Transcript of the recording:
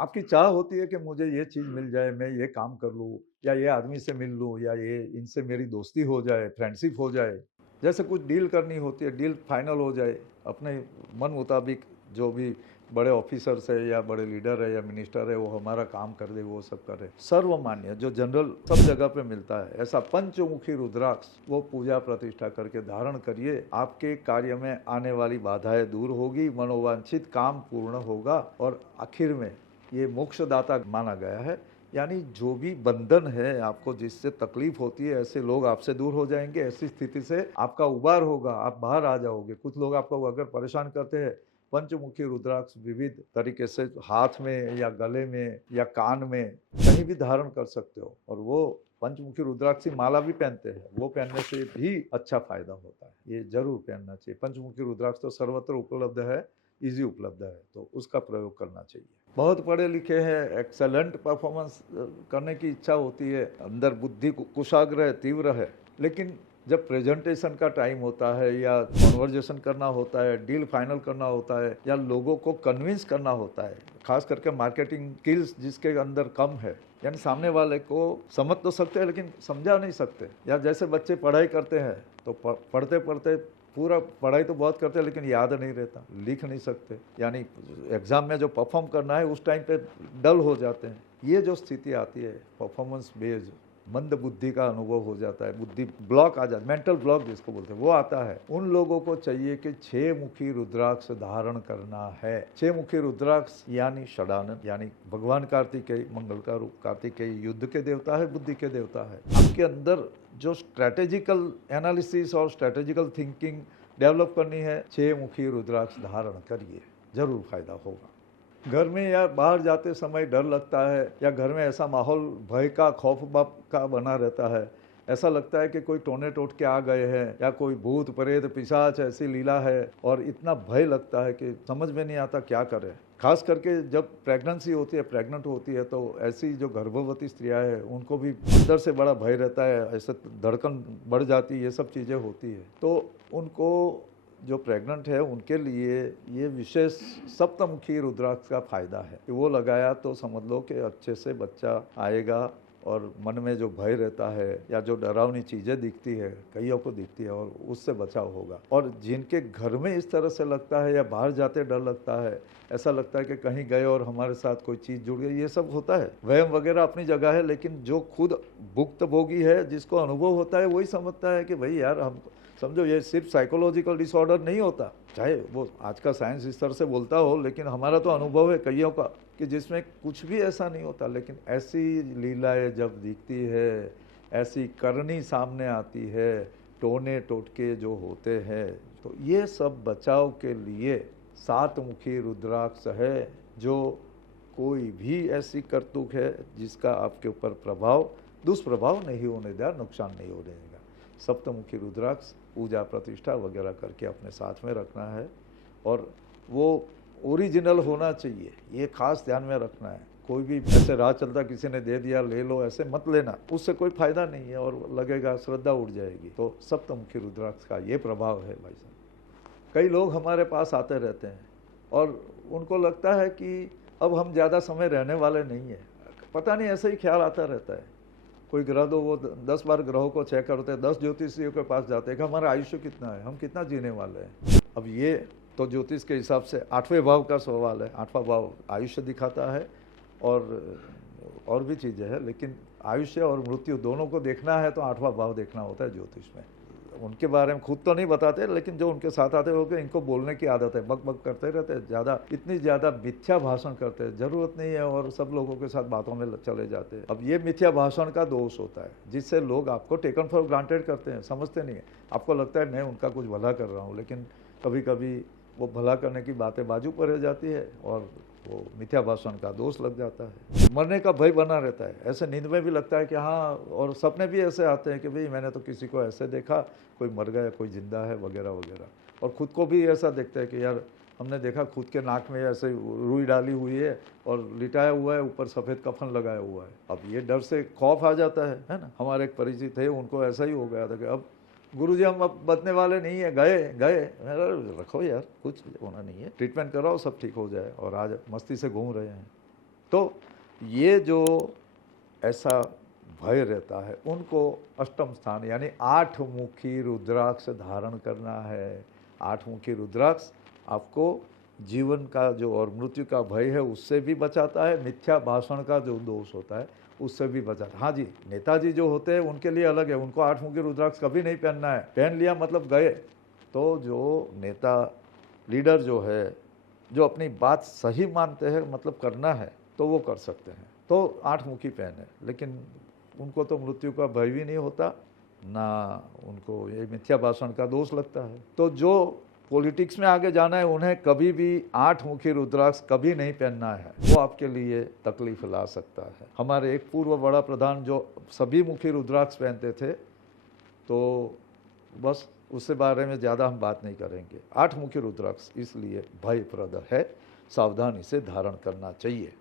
आपकी चाह होती है कि मुझे ये चीज़ मिल जाए, मैं ये काम कर लूँ या ये आदमी से मिल लूँ या ये इनसे मेरी दोस्ती हो जाए, फ्रेंडशिप हो जाए। जैसे कुछ डील करनी होती है, डील फाइनल हो जाए, अपने मन मुताबिक जो भी बड़े ऑफिसर्स है या बड़े लीडर है या मिनिस्टर है वो हमारा काम कर दे, वो सब करे। सर्वमान्य जो जनरल सब जगह पे मिलता है, ऐसा पंचमुखी रुद्राक्ष वो पूजा प्रतिष्ठा करके धारण करिए। आपके कार्य में आने वाली बाधाएं दूर होगी, मनोवांछित काम पूर्ण होगा और आखिर में ये मोक्षदाता माना गया है। यानी जो भी बंधन है, आपको जिससे तकलीफ होती है, ऐसे लोग आपसे दूर हो जाएंगे। ऐसी स्थिति से आपका उबार होगा, आप बाहर आ जाओगे। कुछ लोग आपको अगर परेशान करते हैं, पंचमुखी रुद्राक्ष विविध तरीके से हाथ में या गले में या कान में कहीं भी धारण कर सकते हो। और वो पंचमुखी रुद्राक्ष की माला भी पहनते हैं, वो पहनने से भी अच्छा फायदा होता है। ये जरूर पहनना चाहिए। पंचमुखी रुद्राक्ष तो सर्वत्र उपलब्ध है, इजी उपलब्ध है, तो उसका प्रयोग करना चाहिए। बहुत पढ़े लिखे हैं, एक्सेलेंट परफॉर्मेंस करने की इच्छा होती है, अंदर बुद्धि कुशाग्र है, तीव्र है, लेकिन जब प्रेजेंटेशन का टाइम होता है या कॉन्वर्जेशन करना होता है, डील फाइनल करना होता है या लोगों को कन्विंस करना होता है, खास करके मार्केटिंग स्किल्स जिसके अंदर कम है, यानी सामने वाले को समझ तो सकते हैं लेकिन समझा नहीं सकते। या जैसे बच्चे पढ़ाई करते हैं तो पढ़ते पढ़ते पूरा पढ़ाई तो बहुत करते हैं लेकिन याद नहीं रहता, लिख नहीं सकते, यानी एग्जाम में जो परफॉर्म करना है उस टाइम पे डल हो जाते हैं। ये जो स्थिति आती है, परफॉर्मेंस बेस्ड मंद बुद्धि का अनुभव हो जाता है, बुद्धि ब्लॉक आ जाता है, मेंटल ब्लॉक जिसको बोलते हैं वो आता है। उन लोगों को चाहिए कि 6 मुखी रुद्राक्ष धारण करना है। 6 मुखी रुद्राक्ष यानी षडानन, यानी भगवान कार्तिकेय, मंगल का रूप। कार्तिकेय युद्ध के देवता है, बुद्धि के देवता है। आपके अंदर जो स्ट्रेटेजिकल एनालिसिस और स्ट्रेटेजिकल थिंकिंग डेवलप करनी है, 6 मुखी रुद्राक्ष धारण करिए, जरूर फायदा होगा। घर में या बाहर जाते समय डर लगता है या घर में ऐसा माहौल भय का, खौफ बाप का बना रहता है, ऐसा लगता है कि कोई टोने टोट के आ गए हैं या कोई भूत प्रेत पिशाच ऐसी लीला है, और इतना भय लगता है कि समझ में नहीं आता क्या करें। खास करके जब प्रेगनेंसी होती है, प्रेग्नेंट होती है, तो ऐसी जो गर्भवती स्त्रियां हैं उनको भी अंदर से बड़ा भय रहता है, ऐसे धड़कन बढ़ जाती है, ये सब चीज़ें होती है। तो उनको जो प्रेग्नेंट है उनके लिए ये विशेष सप्तमुखी रुद्राक्ष का फायदा है कि वो लगाया तो समझ लो कि अच्छे से बच्चा आएगा, और मन में जो भय रहता है या जो डरावनी चीज़ें दिखती है, कईयों को दिखती है, और उससे बचाव होगा। और जिनके घर में इस तरह से लगता है या बाहर जाते डर लगता है, ऐसा लगता है कि कहीं गए और हमारे साथ कोई चीज़ जुड़ गई, ये सब होता है। वहम वगैरह अपनी जगह है, लेकिन जो खुद भुक्तभोगी है, जिसको अनुभव होता है, वही समझता है कि भाई यार, हम समझो ये सिर्फ साइकोलॉजिकल डिसऑर्डर नहीं होता, चाहे वो आज का साइंस इस तरह से बोलता हो, लेकिन हमारा तो अनुभव है कईयों का कि जिसमें कुछ भी ऐसा नहीं होता। लेकिन ऐसी लीलाएं जब दिखती है, ऐसी करनी सामने आती है, टोने टोटके जो होते हैं, तो ये सब बचाव के लिए 7 मुखी रुद्राक्ष है, जो कोई भी ऐसी करतूत है जिसका आपके ऊपर प्रभाव, दुष्प्रभाव नहीं होने देगा, नुकसान नहीं होने देगा। सप्तमुखी रुद्राक्ष पूजा प्रतिष्ठा वगैरह करके अपने साथ में रखना है, और वो ओरिजिनल होना चाहिए, ये खास ध्यान में रखना है। कोई भी ऐसे राह चलता किसी ने दे दिया ले लो, ऐसे मत लेना, उससे कोई फायदा नहीं है और लगेगा श्रद्धा उड़ जाएगी। तो सप्तमुखी रुद्राक्ष का ये प्रभाव है भाई साहब। कई लोग हमारे पास आते रहते हैं और उनको लगता है कि अब हम ज़्यादा समय रहने वाले नहीं हैं, पता नहीं ऐसे ही ख्याल आता रहता है। कोई ग्रह दो, वो 10 बार ग्रहों को चेक करते हैं, 10 ज्योतिषियों के पास जाते हैं कि हमारा आयुष्य कितना है, हम कितना जीने वाले हैं। अब ये तो ज्योतिष के हिसाब से 8वें भाव का सवाल है। 8वां भाव आयुष्य दिखाता है और भी चीज़ें हैं, लेकिन आयुष्य और मृत्यु दोनों को देखना है तो 8वां भाव देखना होता है ज्योतिष में। उनके बारे में खुद तो नहीं बताते, लेकिन जो उनके साथ आते हो इनको बोलने की आदत है, बक बक करते रहते हैं, ज़्यादा इतनी ज़्यादा मिथ्या भाषण करते हैं, ज़रूरत नहीं है, और सब लोगों के साथ बातों में चले जाते हैं। अब ये मिथ्या भाषण का दोष होता है, जिससे लोग आपको टेकन फॉर ग्रांटेड करते हैं, समझते नहीं है। आपको लगता है मैं उनका कुछ भला कर रहा हूँ, लेकिन कभी कभी वो भला करने की बातें बाजू पर रह जाती है और वो मिथ्या भाषण का दोष लग जाता है। मरने का भय बना रहता है, ऐसे नींद में भी लगता है कि हाँ, और सपने भी ऐसे आते हैं कि भाई मैंने तो किसी को ऐसे देखा, कोई मर गया, कोई जिंदा है वगैरह वगैरह। और खुद को भी ऐसा देखते हैं कि यार हमने देखा खुद के नाक में ऐसे रुई डाली हुई है और लिटाया हुआ है, ऊपर सफ़ेद कफन लगाया हुआ है। अब ये डर से खौफ आ जाता है ना। हमारे एक परिचित थे, उनको ऐसा ही हो गया था कि अब गुरुजी हम अब बचने वाले नहीं है, गए गए। रखो यार, कुछ होना नहीं है, ट्रीटमेंट कराओ, सब ठीक हो जाए, और आज मस्ती से घूम रहे हैं। तो ये जो ऐसा भय रहता है उनको अष्टम स्थान यानी 8 मुखी रुद्राक्ष धारण करना है। 8 मुखी रुद्राक्ष आपको जीवन का जो और मृत्यु का भय है उससे भी बचाता है, मिथ्या भाषण का जो दोष होता है उससे भी बचाता है। हाँ जी, नेताजी जो होते हैं उनके लिए अलग है, उनको 8 मुखी रुद्राक्ष कभी नहीं पहनना है, पहन लिया मतलब गए। तो जो नेता लीडर जो है, जो अपनी बात सही मानते हैं मतलब करना है तो वो कर सकते हैं, तो 8 मुखी पहने, लेकिन उनको तो मृत्यु का भय भी नहीं होता, ना उनको ये मिथ्या भाषण का दोष लगता है। तो जो पॉलिटिक्स में आगे जाना है उन्हें कभी भी 8 मुखी रुद्राक्ष कभी नहीं पहनना है, वो आपके लिए तकलीफ ला सकता है। हमारे एक पूर्व बड़ा प्रधान जो सभी मुखी रुद्राक्ष पहनते थे, तो बस उससे बारे में ज़्यादा हम बात नहीं करेंगे। 8 मुखी रुद्राक्ष इसलिए भयप्रद है, सावधानी से धारण करना चाहिए।